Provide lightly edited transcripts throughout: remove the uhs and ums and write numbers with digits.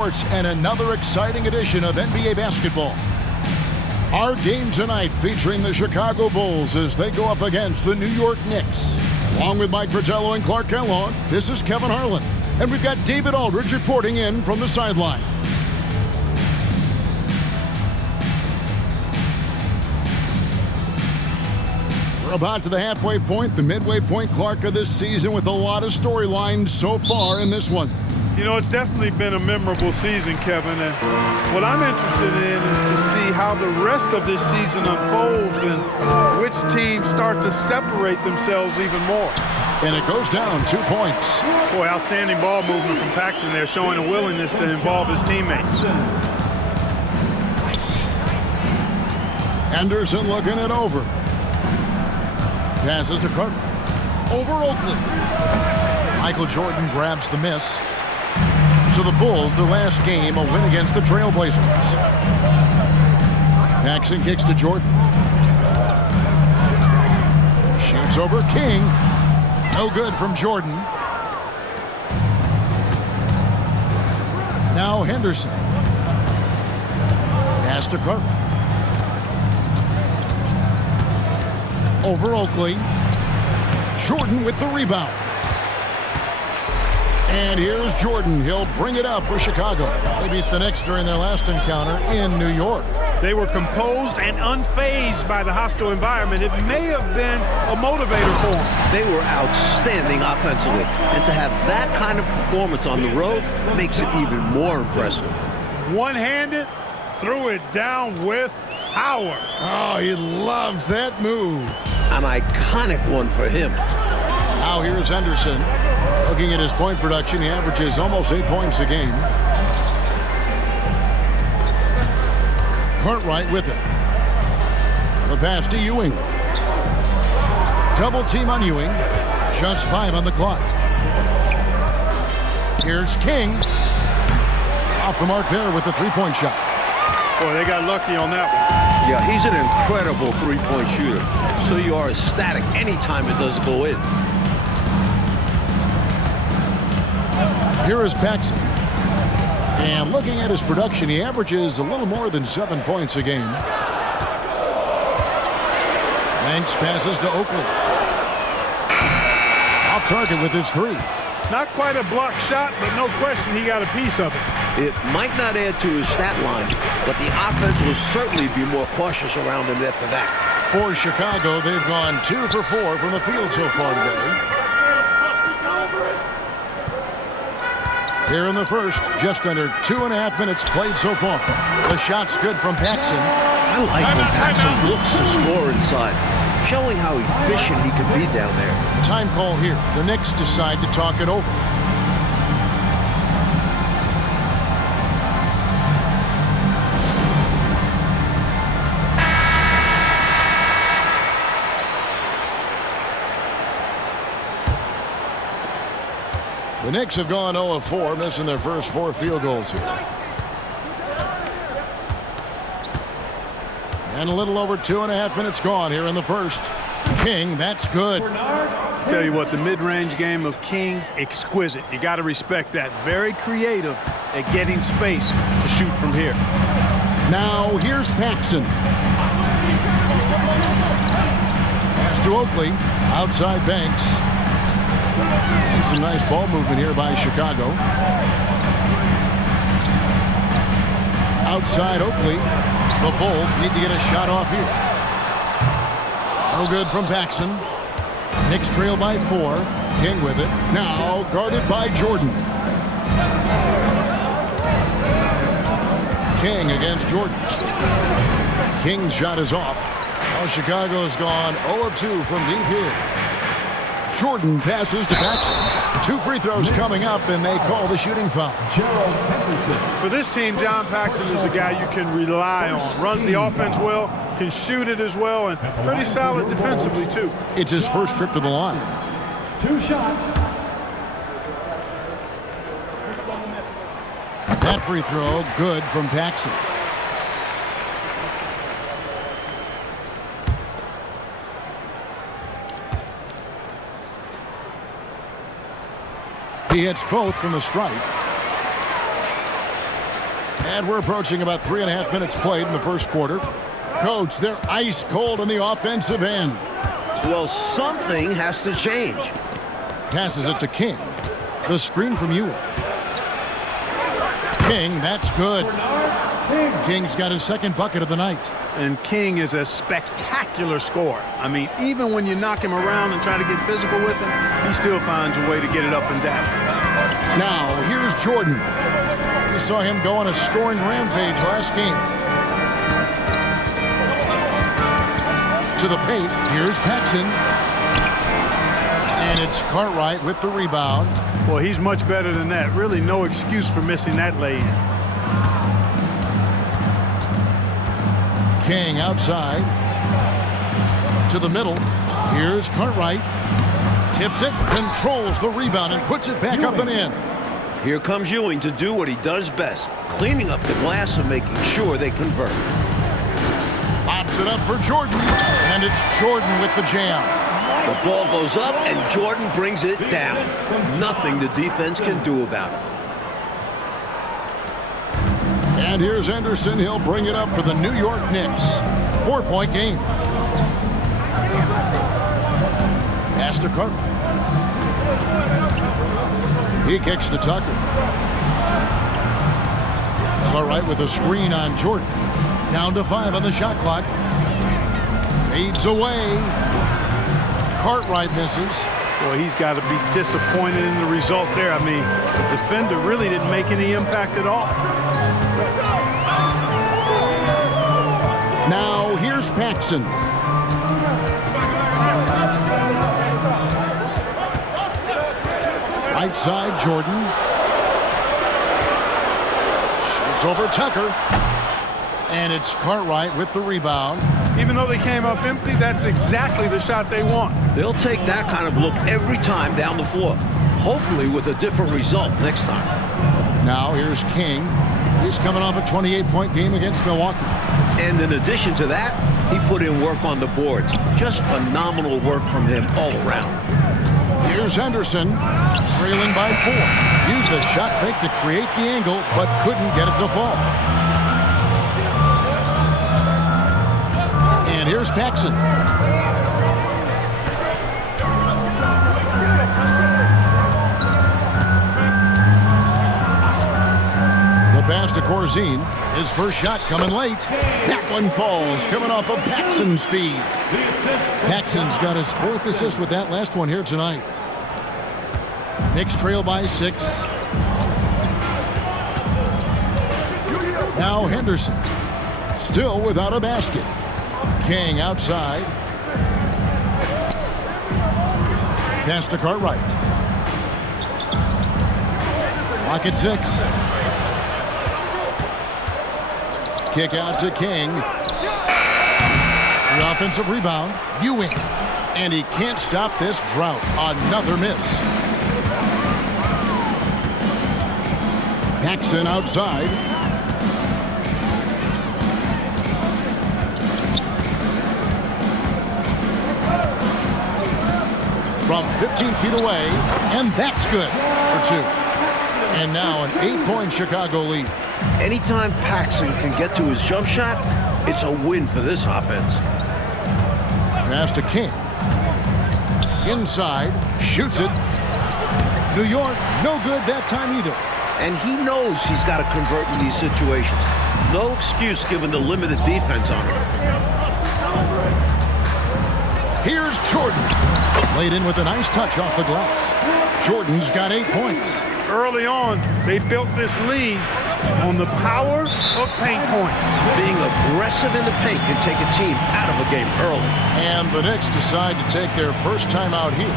And another exciting edition of NBA basketball. Our game tonight featuring the Chicago Bulls as they go up against the New York Knicks. Along with Mike Fratello and Clark Kellogg, this is Kevin Harlan. And we've got David Aldridge reporting in from the sideline. We're about to the halfway point, the midway point, Clark, of this season with a lot of storylines so far in this one. You know, it's definitely been a memorable season, Kevin, and what I'm interested in is to see how the rest of this season unfolds and which teams start to separate themselves even more. And it goes down 2 points. Boy, outstanding ball movement from Paxson there, showing a willingness to involve his teammates. Henderson looking it over. Passes to Carter. Over Oakley. Michael Jordan grabs the miss. So the Bulls, their last game, a win against the Trailblazers. Paxson kicks to Jordan. Shoots over King. No good from Jordan. Now Henderson. Pass to Carter. Over Oakley. Jordan with the rebound. And here's Jordan. He'll bring it up for Chicago. They beat the Knicks during their last encounter in New York. They were composed and unfazed by the hostile environment. It may have been a motivator for them. They were outstanding offensively. And to have that kind of performance on the road makes it even more impressive. One-handed, threw it down with power. Oh, he loves that move. An iconic one for him. Now here's Henderson. Looking at his point production, he averages almost 8 points a game. Cartwright with it. The pass to Ewing. Double team on Ewing. Just 5 on the clock. Here's King. Off the mark there with the three-point shot. Boy, they got lucky on that one. Yeah, he's an incredible three-point shooter. So you are ecstatic anytime it doesn't go in. Here is Paxson. And looking at his production, he averages a little more than 7 points a game. Banks passes to Oakley. Off target with his three. Not quite a block shot, but no question he got a piece of it. It might not add to his stat line, but the offense will certainly be more cautious around him after that. For Chicago, they've gone 2 for 4 from the field so far today. Here in the first, just under 2.5 minutes played so far. The shot's good from Paxson. I like when Paxson looks to score inside, showing how efficient he can be down there. Time call here. The Knicks decide to talk it over. The Knicks have gone 0 of 4, missing their first 4 field goals here. And a little over 2.5 minutes gone here in the first. King, that's good. Tell you what, the mid-range game of King, exquisite. You got to respect that. Very creative at getting space to shoot from here. Now here's Paxson. Pass to Oakley. Outside Banks. And some nice ball movement here by Chicago. Outside Oakley. The Bulls need to get a shot off here. No good from Paxson. Knicks trail by 4. King with it. Now guarded by Jordan. King against Jordan. King's shot is off. Now Chicago's gone 0 of 2 from deep here. Jordan passes to Paxson. 2 free throws coming up, and they call the shooting foul. For this team, John Paxson is a guy you can rely on. Runs the offense well, can shoot it as well, and pretty solid defensively, too. It's his first trip to the line. 2 shots. That free throw, good from Paxson. He hits both from the stripe. And we're approaching about 3.5 minutes played in the first quarter. Coach, they're ice cold on the offensive end. Well, something has to change. Passes it to King. The screen from Ewing. King, that's good. King's got his second bucket of the night. And King is a spectacular scorer. I mean, even when you knock him around and try to get physical with him, he still finds a way to get it up and down. Now, here's Jordan. We saw him go on a scoring rampage last game. To the paint, here's Paxson. And it's Cartwright with the rebound. Well, he's much better than that. Really no excuse for missing that lay-in. King outside. To the middle. Here's Cartwright. Tips it, controls the rebound, and puts it back up and in. Here comes Ewing to do what he does best, cleaning up the glass and making sure they convert. Pops it up for Jordan, and it's Jordan with the jam. The ball goes up, and Jordan brings it down. Nothing the defense can do about it. And here's Anderson. He'll bring it up for the New York Knicks. 4-point game. Pass to Cartwright. He kicks to Tucker. Cartwright with a screen on Jordan. Down to 5 on the shot clock. Fades away. Cartwright misses. Boy, he's got to be disappointed in the result there. I mean, the defender really didn't make any impact at all. Now here's Paxson. Right side, Jordan. Shoots over Tucker. And it's Cartwright with the rebound. Even though they came up empty, that's exactly the shot they want. They'll take that kind of look every time down the floor, hopefully with a different result next time. Now here's King. He's coming off a 28-point game against Milwaukee. And in addition to that, he put in work on the boards. Just phenomenal work from him all around. Here's Henderson, trailing by 4. Used the shot fake to create the angle, but couldn't get it to fall. And here's Paxson. The pass to Corzine. His first shot coming late. That one falls, coming off of Paxson's feed. Paxson's got his 4th assist with that last one here tonight. Knicks trail by 6. Now Henderson. Still without a basket. King outside. Pass to Cartwright. Clock at 6. Kick out to King. The offensive rebound. Ewing. And he can't stop this drought. Another miss. Paxson outside. From 15 feet away, and that's good for 2. And now an 8-point Chicago lead. Anytime Paxson can get to his jump shot, it's a win for this offense. Pass to King. Inside, shoots it. New York, no good that time either. And he knows he's got to convert in these situations. No excuse given the limited defense on him. Here's Jordan. Laid in with a nice touch off the glass. Jordan's got 8 points. Early on, they built this lead on the power of paint points. Being aggressive in the paint can take a team out of a game early. And the Knicks decide to take their first time out here.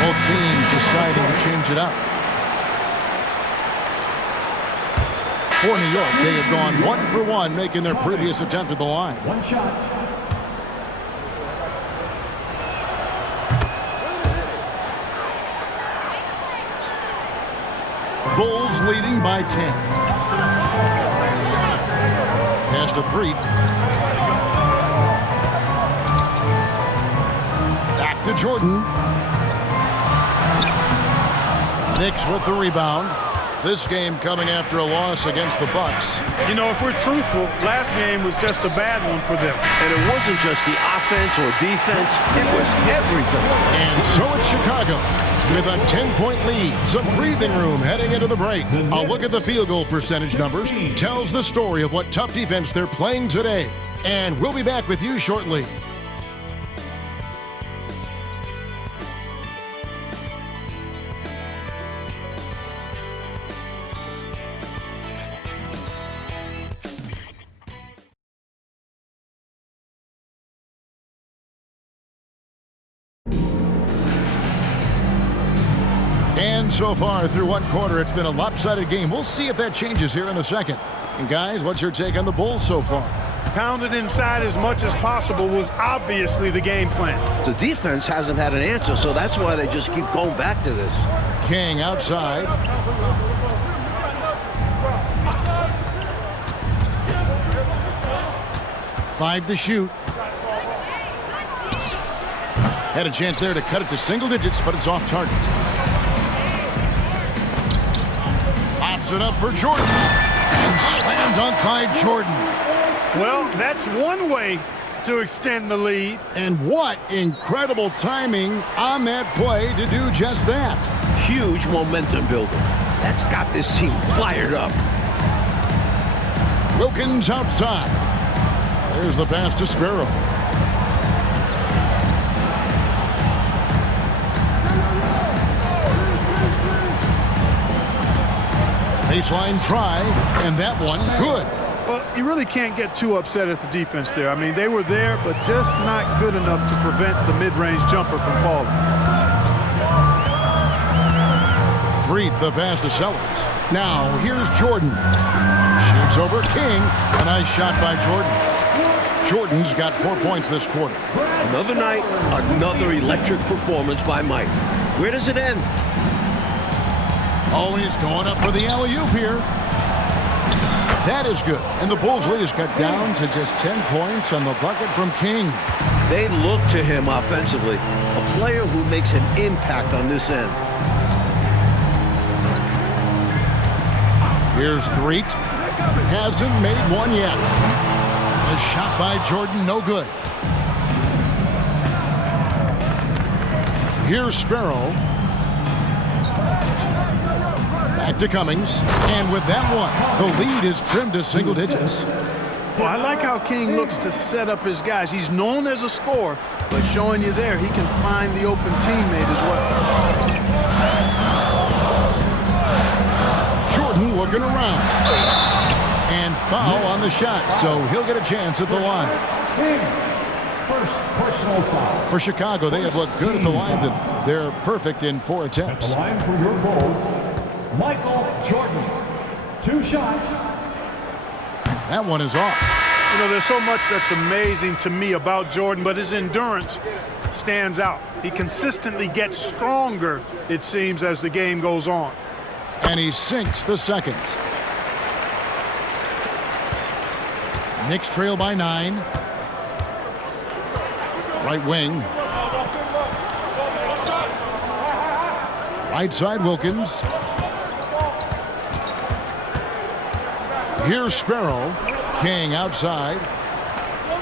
Both teams deciding to change it up. For New York, they have gone 1 for 1, making their previous attempt at the line. One shot. Bulls leading by 10. Pass to 3. Back to Jordan. Knicks with the rebound. This game coming after a loss against the Bucks. You know, if we're truthful, last game was just a bad one for them. And it wasn't just the offense or defense. It was everything. And so it's Chicago with a 10-point lead. Some breathing room heading into the break. A look at the field goal percentage numbers tells the story of what tough defense they're playing today. And we'll be back with you shortly. And so far through one quarter, it's been a lopsided game. We'll see if that changes here in the second. And guys, what's your take on the Bulls so far? Pounded inside as much as possible was obviously the game plan. The defense hasn't had an answer, so that's why they just keep going back to this. King outside. Five to shoot. Had a chance there to cut it to single digits, but it's off target. Pops it up for Jordan. And slam dunk by Jordan. Well, that's one way to extend the lead. And what incredible timing on that play to do just that. Huge momentum builder. That's got this team fired up. Wilkins outside. There's the pass to Sparrow. Baseline try, and that one good. Well, you really can't get too upset at the defense there. I mean, they were there, but just not good enough to prevent the mid-range jumper from falling. Threet the pass to Sellers. Now, here's Jordan. Shoots over King. A nice shot by Jordan. Jordan's got 4 points this quarter. Another night, another electric performance by Mike. Where does it end? Always going up for the alley-oop here. That is good. And the Bulls lead is cut down to just 10 points on the bucket from King. They look to him offensively. A player who makes an impact on this end. Here's Threet. Hasn't made one yet. A shot by Jordan, no good. Here's Sparrow. Back to Cummings. And with that one, the lead is trimmed to single digits. Well, I like how King looks to set up his guys. He's known as a scorer, but showing you there, he can find the open teammate as well. Jordan looking around. And foul on the shot, so he'll get a chance at the line. First personal foul. For Chicago, they have looked good at the line. They're perfect in 4 attempts. The line for your Bulls, Michael Jordan. 2 shots. That one is off. You know, there's so much that's amazing to me about Jordan, but his endurance stands out. He consistently gets stronger, it seems, as the game goes on. And he sinks the second. Knicks trail by 9. Right wing. Right side Wilkins. Here's Sparrow. King outside.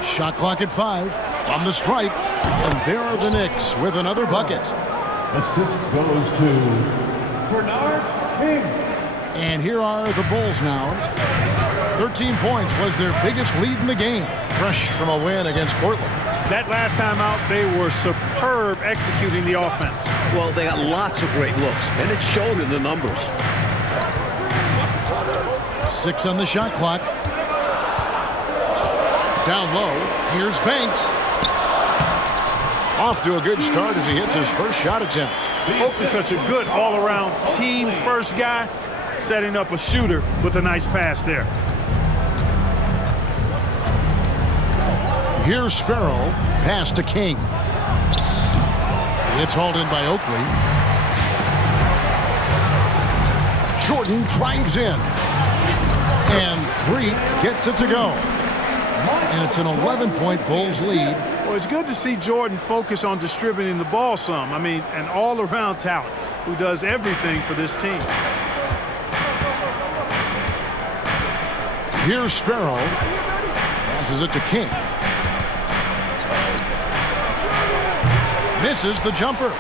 Shot clock at 5 from the stripe. And there are the Knicks with another bucket. Assist goes to Bernard King. And here are the Bulls now. 13 points was their biggest lead in the game. Fresh from a win against Portland. That last time out, they were superb executing the offense. Well, they got lots of great looks, and it showed in the numbers. 6 on the shot clock. Down low, here's Banks. Off to a good start as he hits his first shot attempt. Hope is such a good all-around team first guy, setting up a shooter with a nice pass there. Here's Sparrow, pass to King. It's hauled in by Oakley. Jordan drives in. And Threet gets it to go. And it's an 11-point Bulls lead. Well, it's good to see Jordan focus on distributing the ball some. I mean, an all-around talent. who does everything for this team. Here's Sparrow. Passes it to King. Misses the jumper.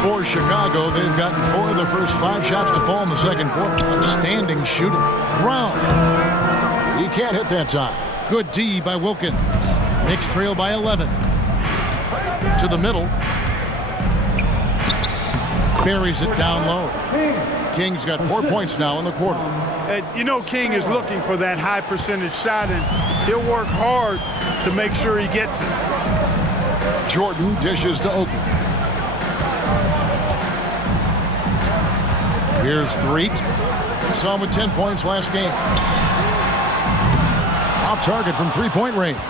For Chicago, they've gotten 4 of the first 5 shots to fall in the second quarter. Outstanding shooting. Brown. He can't hit that time. Good D by Wilkins. Knicks trail by 11. To the middle. Buries it down low. King's got 4 points now in the quarter. And you know King is looking for that high percentage shot, and he'll work hard to make sure he gets it. Jordan dishes to Oakley. Here's Threet. Saw him with 10 points last game. Off target from three-point range.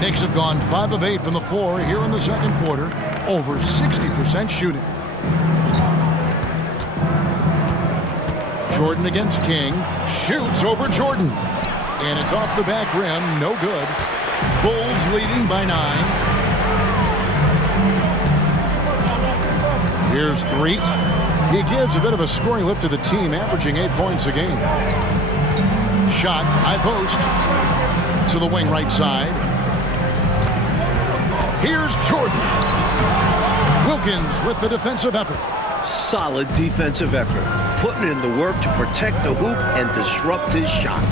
Knicks have gone 5 of 8 from the floor here in the second quarter. Over 60% shooting. Jordan against King. Shoots over Jordan. And it's off the back rim. No good. Bulls leading by 9. Here's Threet. He gives a bit of a scoring lift to the team, averaging 8 points a game. Shot, high post. To the wing right side. Here's Jordan. Wilkins with the defensive effort. Solid defensive effort. Putting in the work to protect the hoop and disrupt his shot.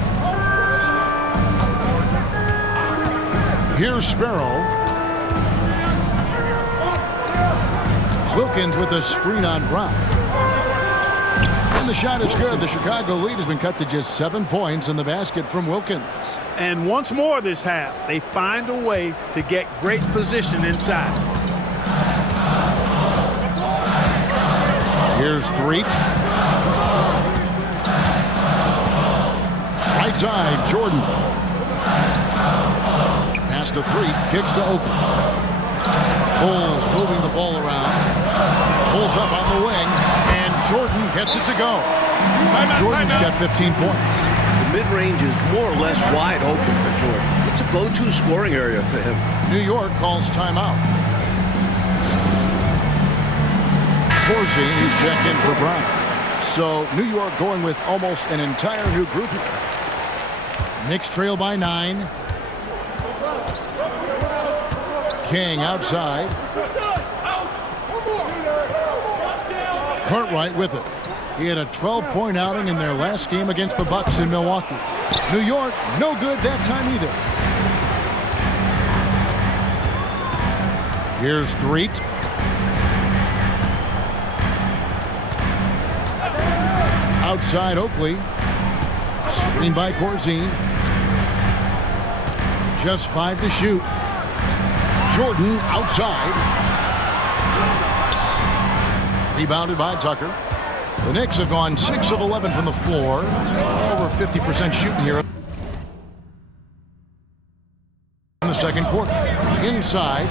Here's Sparrow. Wilkins with a screen on Brown. And the shot is good. The Chicago lead has been cut to just 7 points in the basket from Wilkins. And once more this half, they find a way to get great position inside. Here's Threet. Right side, Jordan. Pass to Threet, kicks to Oakley. Bulls moving the ball around. Pulls up on the wing, and Jordan gets it to go. Jordan's got 15 points. The mid-range is more or less wide open for Jordan. It's a go-to scoring area for him. New York calls timeout. Corzine, who's checked in for Brown. So New York going with almost an entire new group here. Knicks trail by 9. King outside. Cartwright with it. He had a 12-point outing in their last game against the Bucks in Milwaukee. New York, no good that time either. Here's Threet. Outside Oakley. Screen by Corzine. Just 5 to shoot. Jordan outside. Rebounded by Tucker. The Knicks have gone 6 of 11 from the floor. Over 50% shooting here in the second quarter. Inside.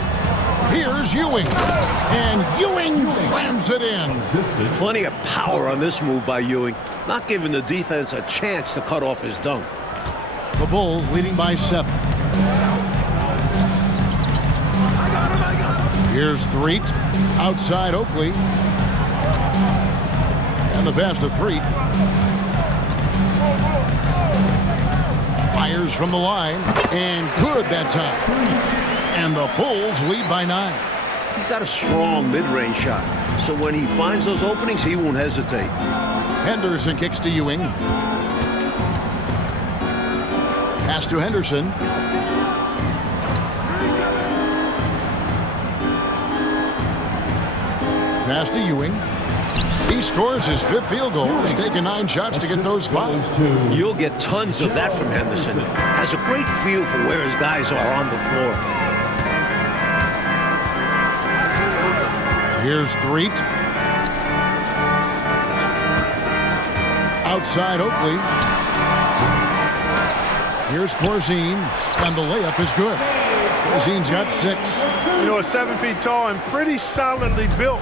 Here's Ewing. And Ewing slams it in. Plenty of power on this move by Ewing. Not giving the defense a chance to cut off his dunk. The Bulls leading by 7. Here's Threet. Outside Oakley. And the pass to Threet. Fires from the line. And good that time. And the Bulls lead by 9. He's got a strong mid-range shot. So when he finds those openings, he won't hesitate. Henderson kicks to Ewing. Pass to Henderson. Pass to Ewing. He scores his 5th field goal. He's taken 9 shots to get those 5. You'll get tons of that from Henderson. Has a great feel for where his guys are on the floor. Here's Threet. Outside Oakley. Here's Corzine. And the layup is good. Corzine's got 6. You know, 7 feet tall and pretty solidly built.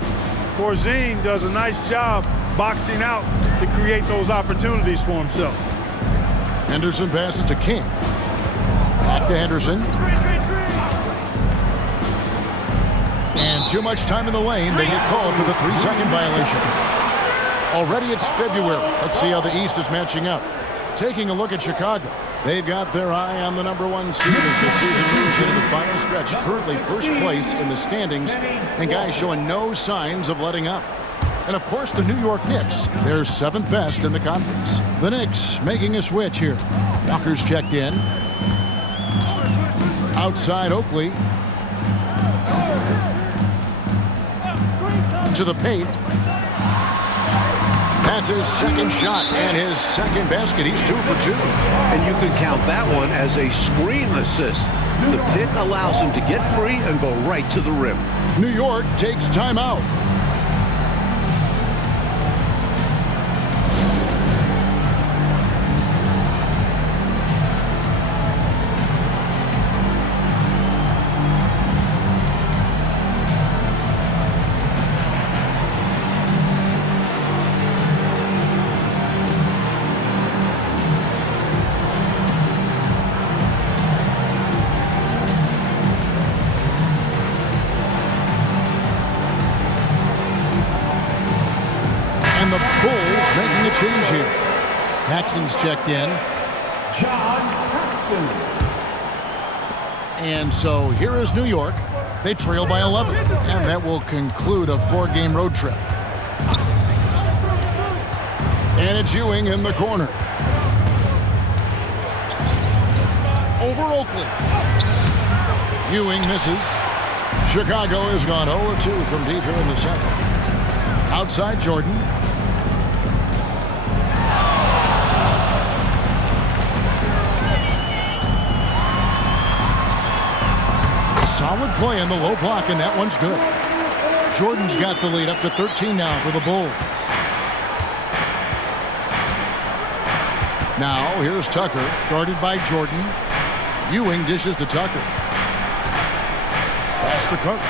Corzine does a nice job boxing out to create those opportunities for himself. Henderson passes to King. Back to Henderson. And too much time in the lane. They get called for the 3-second violation. Already it's February. Let's see how the East is matching up. Taking a look at Chicago. They've got their eye on the #1 seed as the season moves into the final stretch. Currently first place in the standings, and guys showing no signs of letting up. And of course the New York Knicks. They're 7th best in the conference. The Knicks making a switch here. Walker's checked in. Outside Oakley. To the paint. That's his second shot and his second basket. He's 2 for 2. And you can count that one as a screen assist. The pick allows him to get free and go right to the rim. New York takes timeout. And the Bulls making a change here. Paxson's checked in. John Paxson. And so here is New York. They trail by 11. And that will conclude a 4-game road trip. And it's Ewing in the corner. Over Oakley. Ewing misses. Chicago has gone 0-2 from deep here in the second. Outside Jordan. Solid play on the low block, and that one's good. Jordan's got the lead up to 13 now for the Bulls. Now, here's Tucker, guarded by Jordan. Ewing dishes to Tucker. Pass to Carter.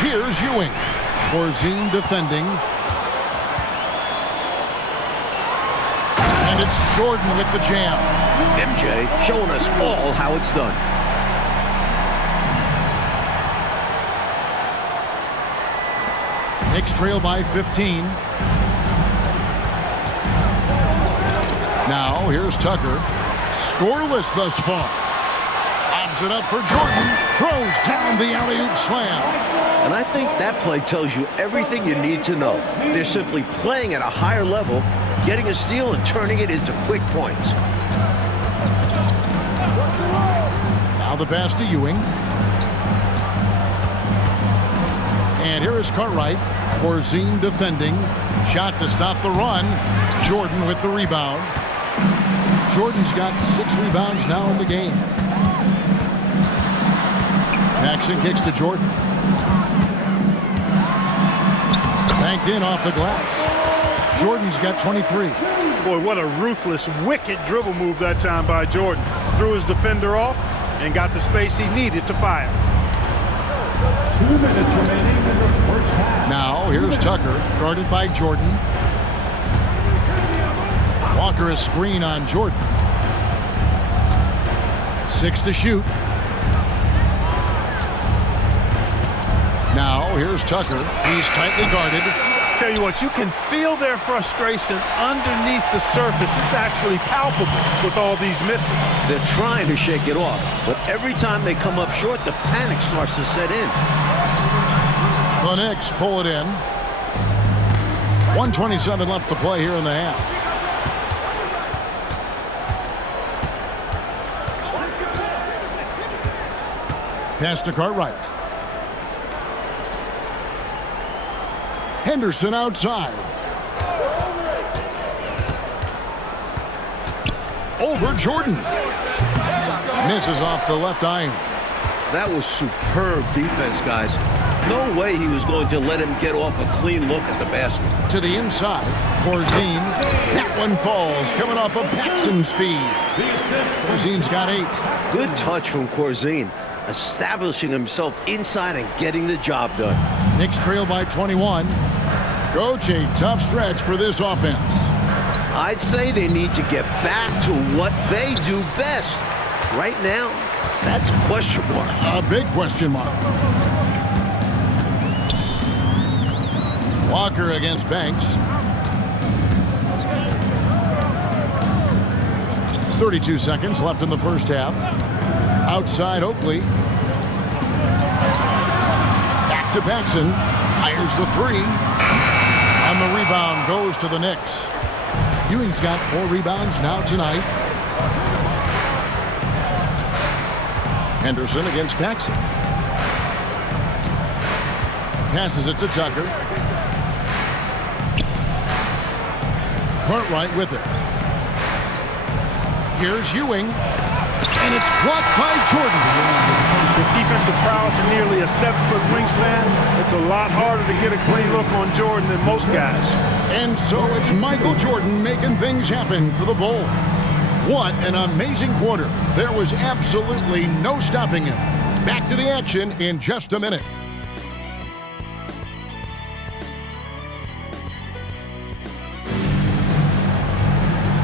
Here's Ewing. Corzine defending. And it's Jordan with the jam. MJ showing us all how it's done. Knicks trail by 15. Now, here's Tucker. Scoreless thus far. Lobs it up for Jordan. Throws down the alley-oop slam. And I think that play tells you everything you need to know. They're simply playing at a higher level, getting a steal and turning it into quick points. Now the pass to Ewing. And here is Cartwright. Corzine defending. Shot to stop the run. Jordan with the rebound. Jordan's got 6 rebounds now in the game. Paxson kicks to Jordan. Banked in off the glass. Jordan's got 23. Boy, what a ruthless, wicked dribble move that time by Jordan. Threw his defender off and got the space he needed to fire. 2 minutes remaining in the first half. Now, here's Tucker, guarded by Jordan. Walker a screen on Jordan. 6 to shoot. Now, here's Tucker. He's tightly guarded. Tell you what, you can feel their frustration underneath the surface. It's actually palpable with all these misses. They're trying to shake it off, but every time they come up short, the panic starts to set in. The Knicks pull it in. 1:27 left to play here in the half. Pass to Cartwright. Henderson outside. Over Jordan. Misses off the left iron. That was superb defense, guys. No way he was going to let him get off a clean look at the basket. To the inside, Corzine. That one falls, coming off of Paxson's speed. Corzine's got 8. Good touch from Corzine, establishing himself inside and getting the job done. Knicks trail by 21. Coach, a tough stretch for this offense. I'd say they need to get back to what they do best. Right now, That's a question mark. A big question mark. Walker against Banks. 32 seconds left in the first half. Outside Oakley. Back to Paxson. Fires the three. And the rebound goes to the Knicks. Ewing's got 4 rebounds now tonight. Henderson against Paxson. Passes it to Tucker. Cartwright with it. Here's Ewing. And it's blocked by Jordan. With defensive prowess and nearly a 7-foot wingspan, it's a lot harder to get a clean look on Jordan than most guys. And so it's Michael Jordan making things happen for the Bulls. What an amazing quarter. There was absolutely no stopping him. Back to the action in just a minute.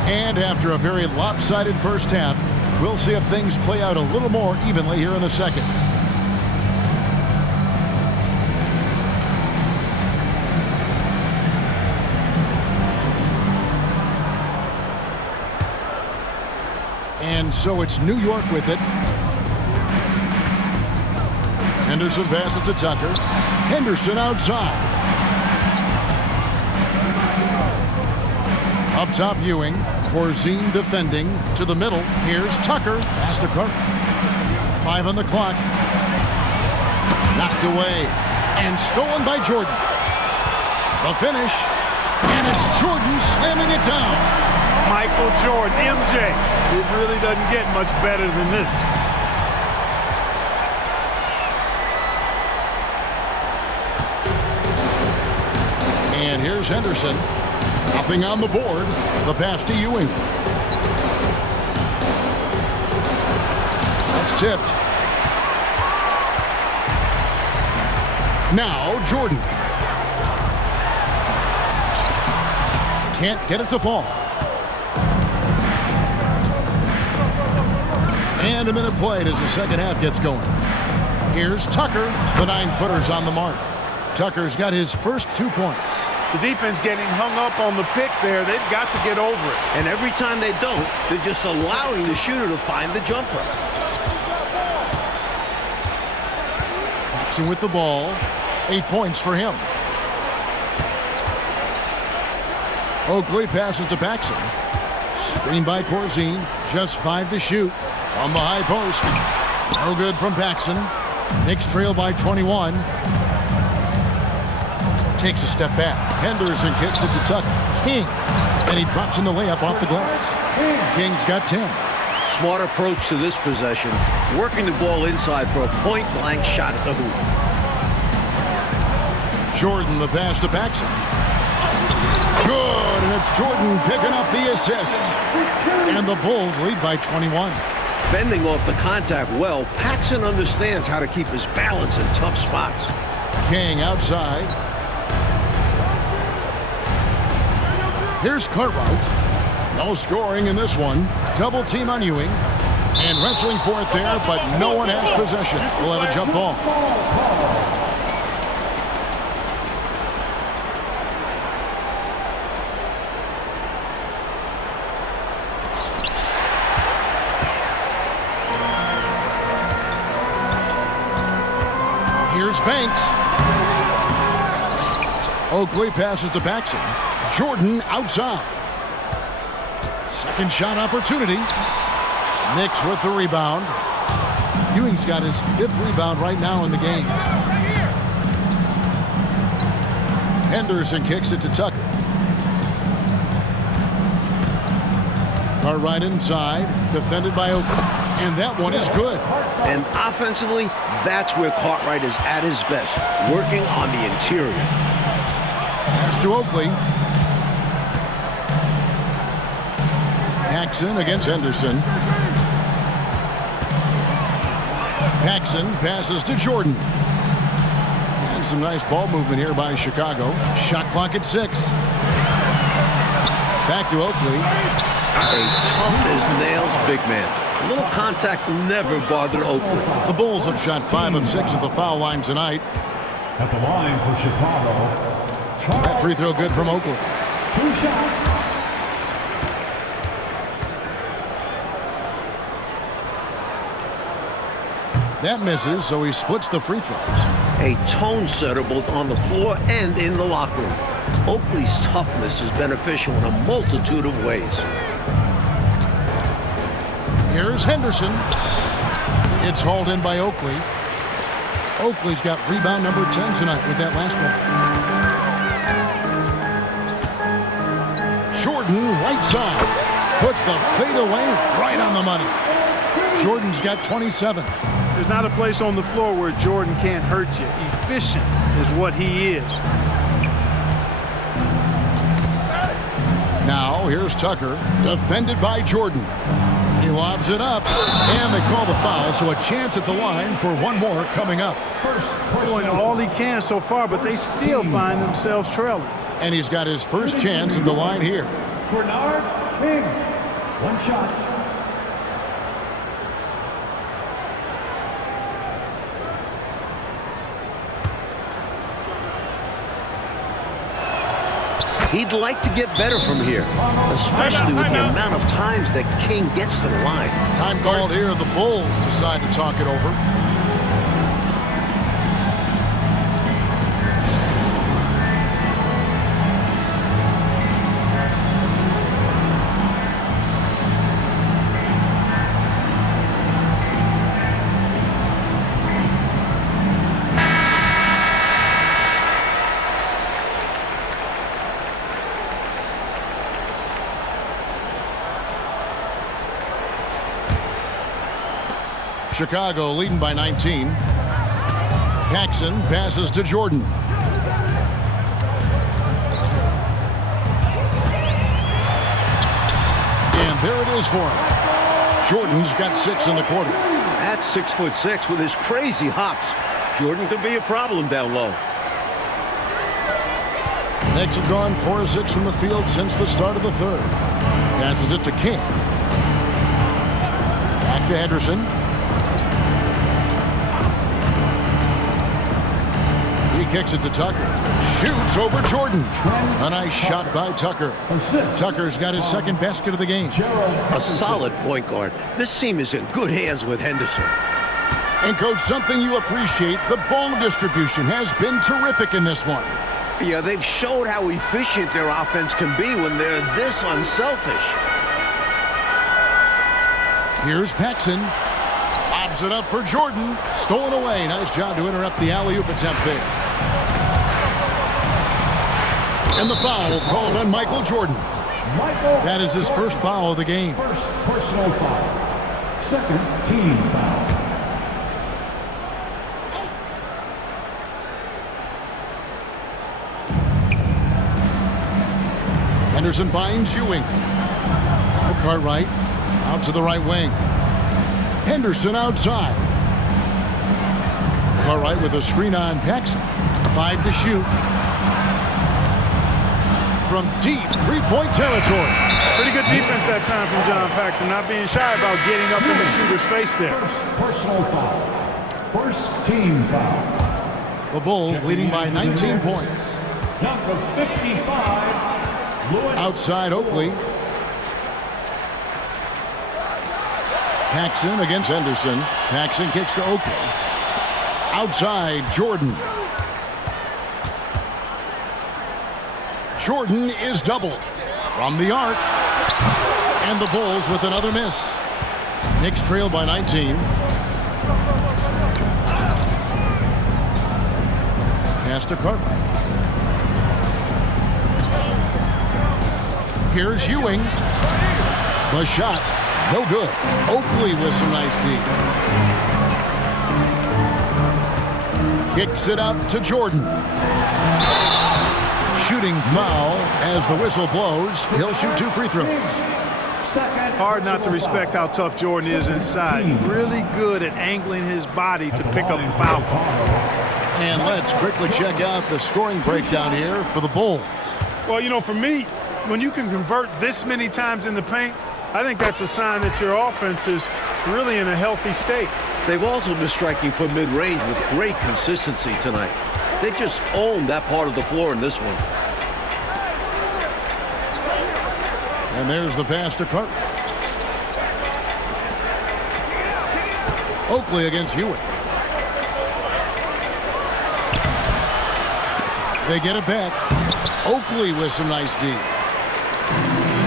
And after a very lopsided first half, we'll see if things play out a little more evenly here in the second. And so it's New York with it. Henderson passes to Tucker. Henderson outside. Up top Ewing. Corzine defending to the middle. Here's Tucker. Pass to Carter. 5 on the clock. Knocked away. And stolen by Jordan. The finish. And it's Jordan slamming it down. Michael Jordan, MJ. It really doesn't get much better than this. And here's Henderson. Nothing on the board. The pass to Ewing. That's tipped. Now Jordan. Can't get it to fall. And a minute played as the second half gets going. Here's Tucker. The 9-footer's on the mark. Tucker's got his first 2 points. The defense getting hung up on the pick there. They've got to get over it. And every time they don't, they're just allowing the shooter to find the jumper. Paxson with the ball. 8 points for him. Oakley passes to Paxson. Screen by Corzine. Just 5 to shoot. From the high post. No good from Paxson. Knicks trail by 21. Takes a step back. Henderson kicks it to Tucker. King. And he drops in the layup off the glass. King's got 10. Smart approach to this possession. Working the ball inside for a point-blank shot at the hoop. Jordan the pass to Paxson. Good. And it's Jordan picking up the assist. And the Bulls lead by 21. Fending off the contact well, Paxson understands how to keep his balance in tough spots. King outside. Here's Cartwright. No scoring in this one. Double team on Ewing. And wrestling for it there, but no one has possession. We'll have a jump ball. Here's Banks. Oakley passes to Paxson. Jordan outside. Second shot opportunity. Knicks with the rebound. Ewing's got his 5th rebound right now in the game. Henderson kicks it to Tucker. Cartwright inside. Defended by Oakley. And that one is good. And offensively, that's where Cartwright is at his best, working on the interior. Pass to Oakley. Paxson against Henderson. Paxson passes to Jordan. And some nice ball movement here by Chicago. Shot clock at 6. Back to Oakley. A tough-as-nails big man. A little contact never bothered Oakley. The Bulls have shot 5 of 6 at the foul line tonight. At the line for Chicago, That free throw good from Oakley. 2 shots. That misses, so he splits the free throws. A tone setter both on the floor and in the locker room. Oakley's toughness is beneficial in a multitude of ways. Here's Henderson. It's hauled in by Oakley. Oakley's got rebound number 10 tonight with that last one. Jordan, right side. Puts the fadeaway right on the money. Jordan's got 27. There's not a place on the floor where Jordan can't hurt you. Efficient is what he is. Now, here's Tucker, defended by Jordan. He lobs it up, and they call the foul, so a chance at the line for one more coming up. Doing all he can so far, but they still find themselves trailing. And he's got his first chance at the line here. Bernard King, 1 shot. He'd like to get better from here, especially with the amount of times that King gets to the line. Time called here. The Bulls decide to talk it over. Chicago leading by 19. Paxson passes to Jordan. And there it is for him. Jordan's got 6 in the quarter. At 6'6" with his crazy hops, Jordan could be a problem down low. The Knicks have gone 4 of 6 from the field since the start of the third. Passes it to King. Back to Henderson. He kicks it to Tucker. Shoots over Jordan. A nice shot by Tucker. Tucker's got his second basket of the game. A solid point guard. This team is in good hands with Henderson. And, Coach, something you appreciate, the ball distribution has been terrific in this one. Yeah, they've showed how efficient their offense can be when they're this unselfish. Here's Paxson. Lobs it up for Jordan. Stolen away. Nice job to interrupt the alley-oop attempt there. And the foul called on Michael Jordan. That is his first foul of the game. First personal foul. Second team foul. Henderson finds Ewing. Now Cartwright out to the right wing. Henderson outside. Cartwright with a screen on Paxson. 5 to shoot. From deep three-point territory. Pretty good defense that time from John Paxson, not being shy about getting up in the shooter's face there. First personal foul. First team foul. The Bulls leading by 19 points. Number 55, Lewis. Outside Oakley. Paxson against Henderson. Paxson kicks to Oakley. Outside Jordan. Jordan is doubled from the arc. And the Bulls with another miss. Knicks trail by 19. Pass to Cartwright. Here's Ewing. The shot, no good. Oakley with some nice D. Kicks it out to Jordan. Shooting foul as the whistle blows. He'll shoot 2 free throws. Hard not to respect how tough Jordan is inside. Really good at angling his body to pick up the foul call. And let's quickly check out the scoring breakdown here for the Bulls. Well, you know, for me, when you can convert this many times in the paint, I think that's a sign that your offense is really in a healthy state. They've also been striking from mid-range with great consistency tonight. They just own that part of the floor in this one. And there's the pass to Carter. Oakley against Hewitt. They get it back. Oakley with some nice D.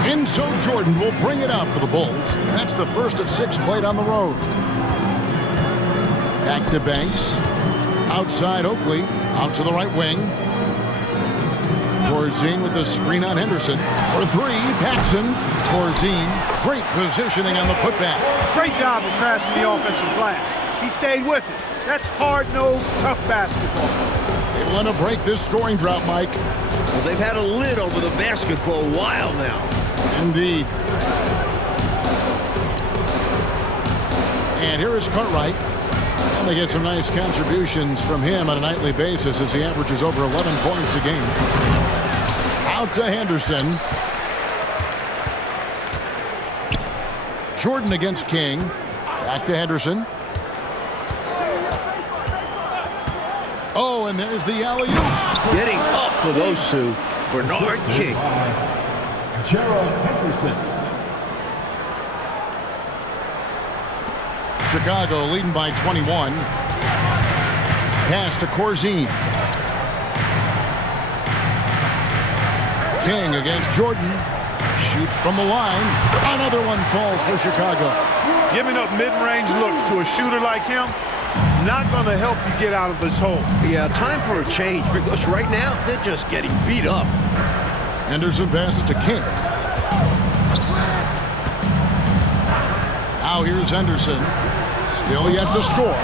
And so Jordan will bring it out for the Bulls. That's the first of 6 played on the road. Back to Banks. Outside Oakley. Out to the right wing. Corzine with the screen on Henderson. For 3, Paxson. Corzine. Great positioning on the putback. Great job of crashing the offensive glass. He stayed with it. That's hard-nosed, tough basketball. They want to break this scoring drought, Mike. Well, they've had a lid over the basket for a while now. Indeed. And here is Cartwright. And they get some nice contributions from him on a nightly basis as he averages over 11 points a game. Out to Henderson. Jordan against King. Back to Henderson. Oh, and there's the alley-oop. Getting up for those two. Bernard King. Gerald Henderson. Chicago leading by 21. Pass to Corzine. King against Jordan. Shoots from the line. Another one falls for Chicago. Giving up mid-range looks to a shooter like him, not going to help you get out of this hole. Yeah, time for a change because right now they're just getting beat up. Henderson passes to King. Now here's Henderson. Still yet to score.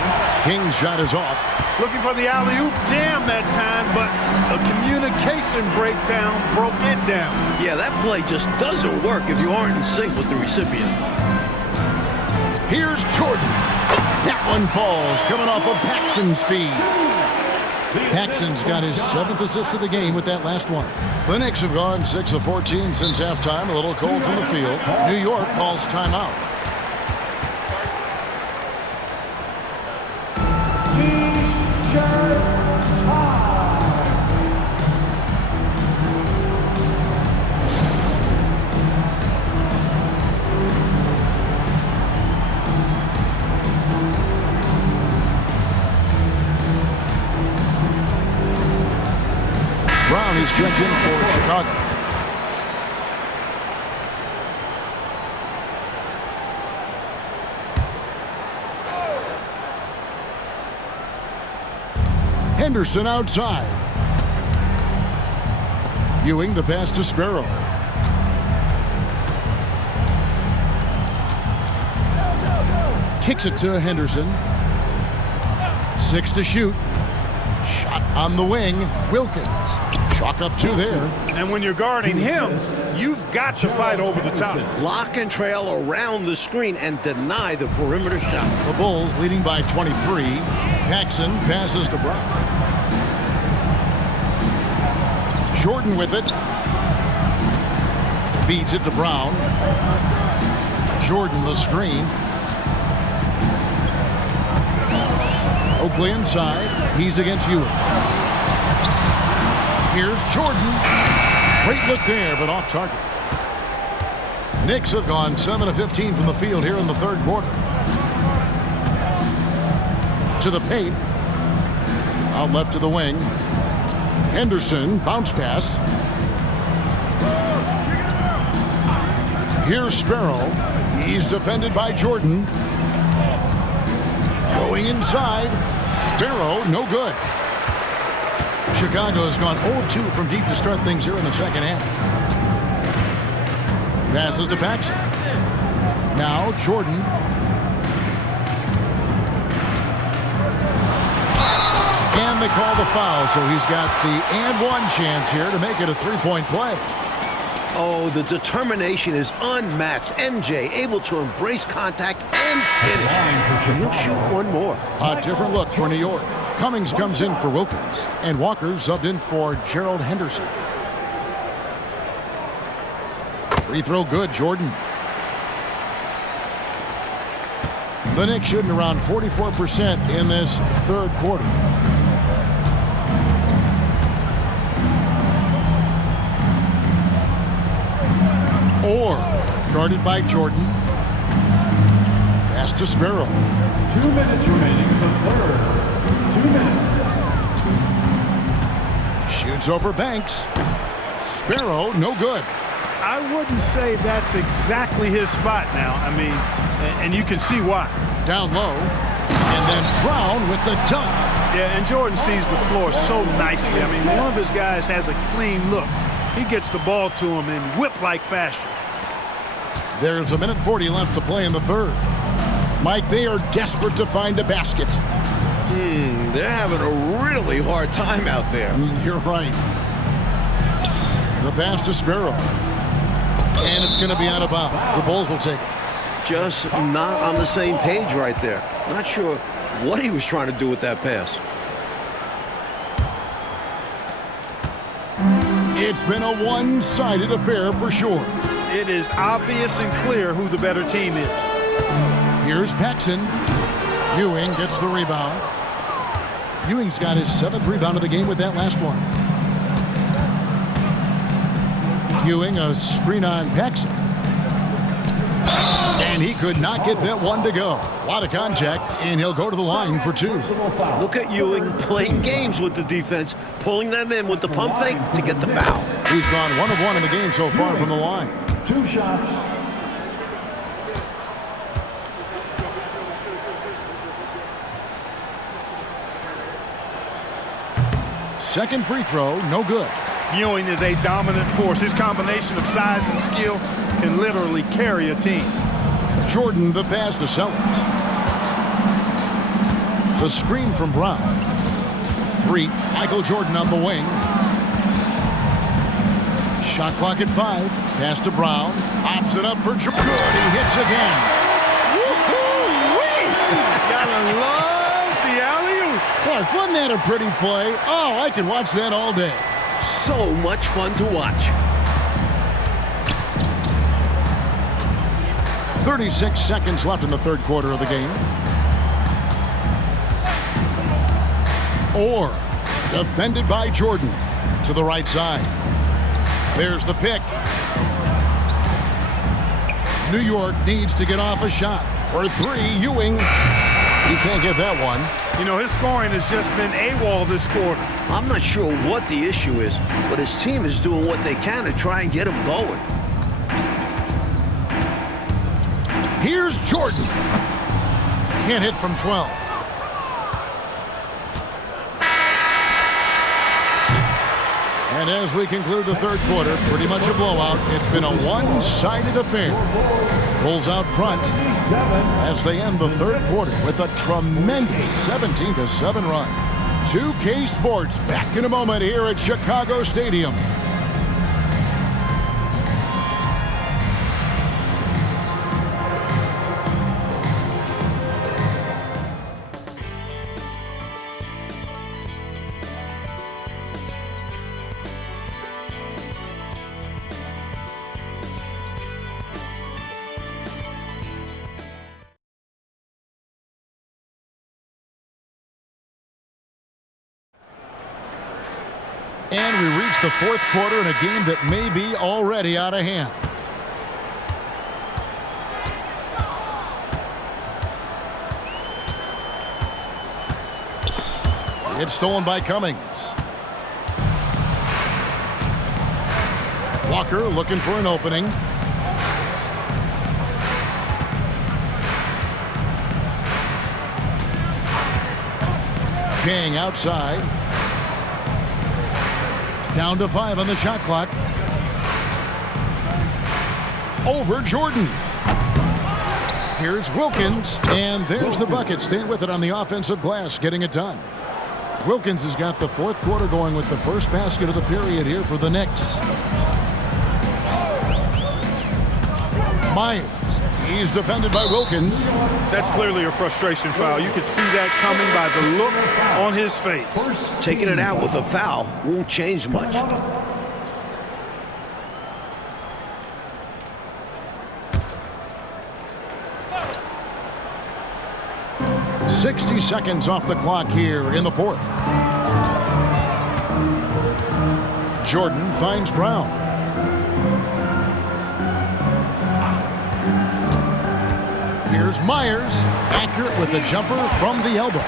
King's shot is off. Looking for the alley-oop, jam that time, but a communication breakdown broke it down. Yeah, that play just doesn't work if you aren't in sync with the recipient. Here's Jordan. That one falls, coming off of Paxson's speed. Paxson's got his 7th assist of the game with that last one. The Knicks have gone 6 of 14 since halftime. A little cold from the field. New York calls timeout. Brown is checked in for Chicago. Henderson outside. Ewing the pass to Sparrow. Kicks it to Henderson. 6 to shoot. Shot on the wing. Wilkins. Chalk up 2 there. And when you're guarding him, you've got to fight over the top. Lock and trail around the screen and deny the perimeter shot. The Bulls leading by 23. Paxson passes to Brown. Jordan with it. Feeds it to Brown. Jordan the screen. Oakley inside. He's against Ewing. Here's Jordan. Great look there, but off target. Knicks have gone 7 of 15 from the field here in the 3rd quarter. To the paint. Out left to the wing. Henderson, bounce pass. Here's Sparrow. He's defended by Jordan. Going inside. Sparrow, no good. Chicago has gone 0-2 from deep to start things here in the 2nd half. Passes to Paxson. Now Jordan. And they call the foul, so he's got the and one chance here to make it a 3-point play. Oh, the determination is unmatched. MJ able to embrace contact and finish. And he'll shoot one more. A different look for New York. Cummings comes in for Wilkins, and Walker subbed in for Gerald Henderson. Free throw good, Jordan. The Knicks shooting around 44% in this third quarter. Or guarded by Jordan. Pass to Sparrow. 2 minutes remaining in the third. 2 minutes. Shoots over Banks. Sparrow, no good. I wouldn't say that's exactly his spot now. I mean, and you can see why. Down low. And then Brown with the dunk. Yeah, and Jordan sees the floor so nicely. I mean, one of his guys has a clean look. He gets the ball to him in whip-like fashion. There's 1:40 left to play in the third. Mike, they are desperate to find a basket. They're having a really hard time out there. You're right. The pass to Sparrow. And it's going to be out of bounds. The Bulls will take it. Just not on the same page right there. Not sure what he was trying to do with that pass. It's been a one-sided affair for sure. It is obvious and clear who the better team is. Here's Paxson. Ewing gets the rebound. Ewing's got his 7th rebound of the game with that last one. Ewing, a screen on Paxson. And he could not get that one to go. A lot of contact, and he'll go to the line for 2. Look at Ewing playing games with the defense, pulling them in with the pump fake to get the foul. He's gone 1 of 1 in the game so far from the line. 2 shots. Second free throw, no good. Ewing is a dominant force. His combination of size and skill can literally carry a team. Jordan, the pass to Sellers. The screen from Brown. 3, Michael Jordan on the wing. Shot clock at 5. Pass to Brown. Pops it up for Jordan. Good, he hits again. Woo-hoo-wee! Gotta love the alley-oop. Clark, wasn't that a pretty play? Oh, I could watch that all day. So much fun to watch. 36 seconds left in the third quarter of the game. Or defended by Jordan to the right side. There's the pick. New York needs to get off a shot. For 3, Ewing. He can't get that one. You know, his scoring has just been AWOL this quarter. I'm not sure what the issue is, but his team is doing what they can to try and get him going. Here's Jordan. Can't hit from 12. And as we conclude the third quarter, pretty much a blowout. It's been a one-sided affair. Bulls out front as they end the third quarter with a tremendous 17-7 run. 2K Sports back in a moment here at Chicago Stadium. And we reach the fourth quarter in a game that may be already out of hand. It's stolen by Cummings. Walker looking for an opening. King outside. Down to 5 on the shot clock. Over Jordan. Here's Wilkins, and there's the bucket. Staying with it on the offensive glass, getting it done. Wilkins has got the fourth quarter going with the first basket of the period here for the Knicks. Myers, he's defended by Wilkins. That's clearly a frustration foul. You could see that coming by the look on his face. Taking it out with a foul won't change much. 60 seconds off the clock here in the fourth. Jordan finds Brown. Here's Myers, accurate with the jumper from the elbow.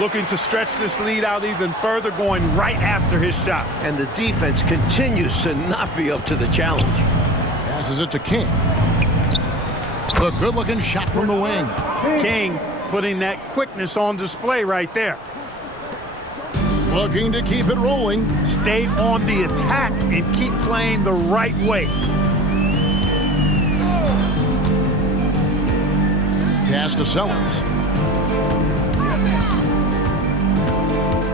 Looking to stretch this lead out even further, going right after his shot. And the defense continues to not be up to the challenge. Passes it to King. A good-looking shot from the wing. King putting that quickness on display right there. Looking to keep it rolling. Stay on the attack and keep playing the right way. Pass to Sellers.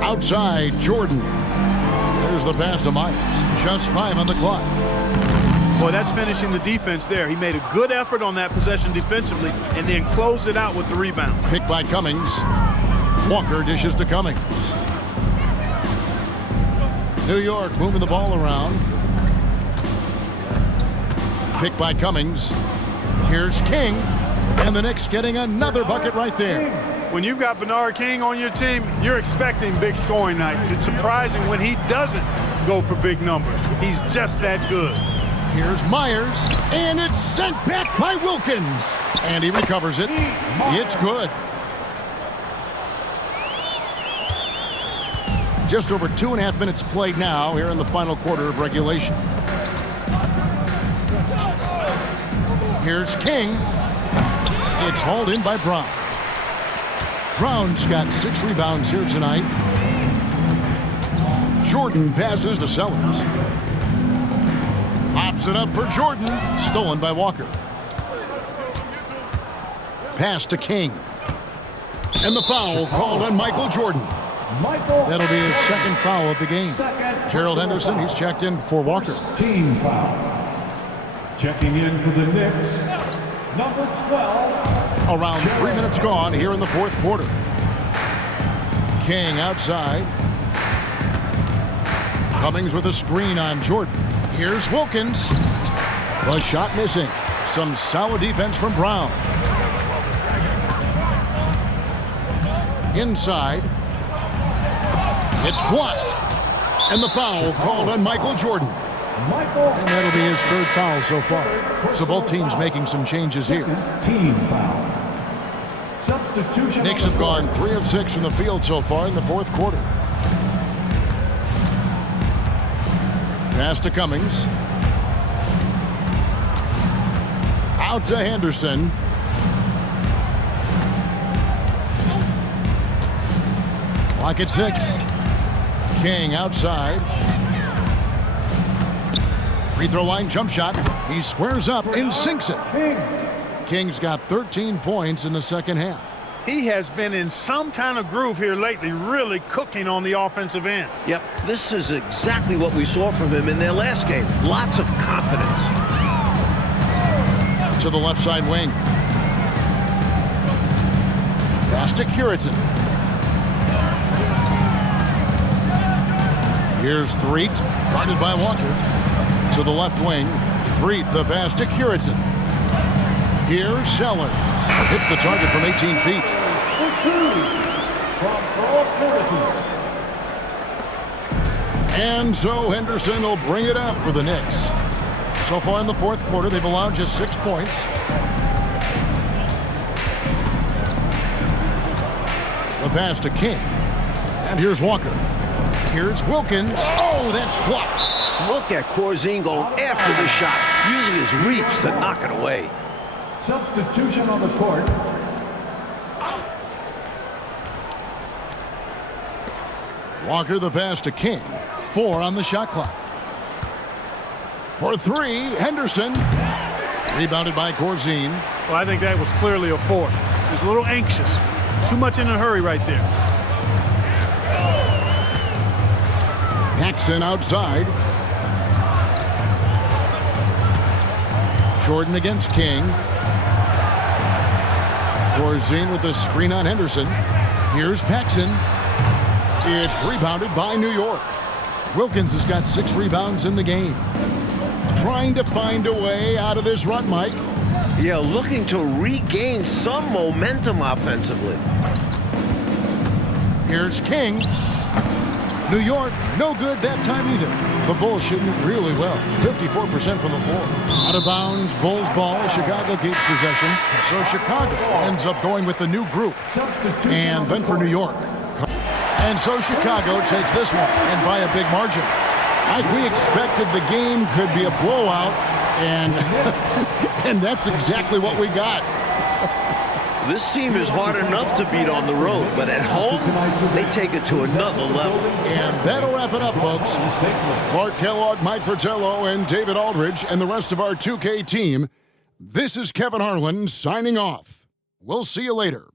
Outside, Jordan. There's the pass to Myers. Just 5 on the clock. Boy, that's finishing the defense there. He made a good effort on that possession defensively and then closed it out with the rebound. Picked by Cummings. Walker dishes to Cummings. New York moving the ball around. Picked by Cummings. Here's King. And the Knicks getting another bucket right there. When you've got Bernard King on your team, you're expecting big scoring nights. It's surprising when he doesn't go for big numbers. He's just that good. Here's Myers, and it's sent back by Wilkins. And he recovers it. It's good. Just over 2.5 minutes played now here in the final quarter of regulation. Here's King. It's hauled in by Brown. Brown's got 6 rebounds here tonight. Jordan passes to Sellers. Pops it up for Jordan. Stolen by Walker. Pass to King. And the foul called on Michael Jordan. That'll be his second foul of the game. Gerald Henderson, he's checked in for Walker. Team foul. Checking in for the Knicks, number 12. Around 3 minutes gone here in the fourth quarter. King outside. Cummings with a screen on Jordan. Here's Wilkins. The shot missing. Some solid defense from Brown. Inside. It's blocked. And the foul called on Michael Jordan. And that'll be his third foul so far. So both teams making some changes here. Team foul. Substitution. Knicks have gone 3 of 6 from the field so far in the fourth quarter. Pass to Cummings. Out to Henderson. Clock at 6. King outside. Free throw line jump shot. He squares up and sinks it. King's got 13 points in the second half. He has been in some kind of groove here lately, really cooking on the offensive end. Yep, this is exactly what we saw from him in their last game. Lots of confidence. To the left side wing. Pass to Curitan. Here's Threet, guarded by Walker. To the left wing. Threet, the pass to Curitan. Here's Sellers. Hits the target from 18 feet. And so Henderson will bring it up for the Knicks. So far in the fourth quarter, they've allowed just 6 points. The pass to King. And here's Walker. Here's Wilkins. Oh, that's blocked. Look at Corzine going after the shot, using his reach to knock it away. Substitution on the court. Walker the pass to King. 4 on the shot clock. For 3, Henderson. Rebounded by Corzine. Well, I think that was clearly a force. He was a little anxious. Too much in a hurry right there. Paxson outside. Jordan against King. Corzine with the screen on Henderson. Here's Paxson. It's rebounded by New York. Wilkins has got 6 rebounds in the game. Trying to find a way out of this run, Mike. Yeah, looking to regain some momentum offensively. Here's King. New York, no good that time either. The Bulls shooting it really well, 54% from the floor. Out of bounds, Bulls ball. Chicago keeps possession. So Chicago ends up going with the new group. And then for New York. And so Chicago takes this one, and by a big margin. We expected the game could be a blowout, and, and that's exactly what we got. This team is hard enough to beat on the road, but at home, they take it to another level. And that'll wrap it up, folks. Clark Kellogg, Mike Fratello, and David Aldridge, and the rest of our 2K team. This is Kevin Harlan signing off. We'll see you later.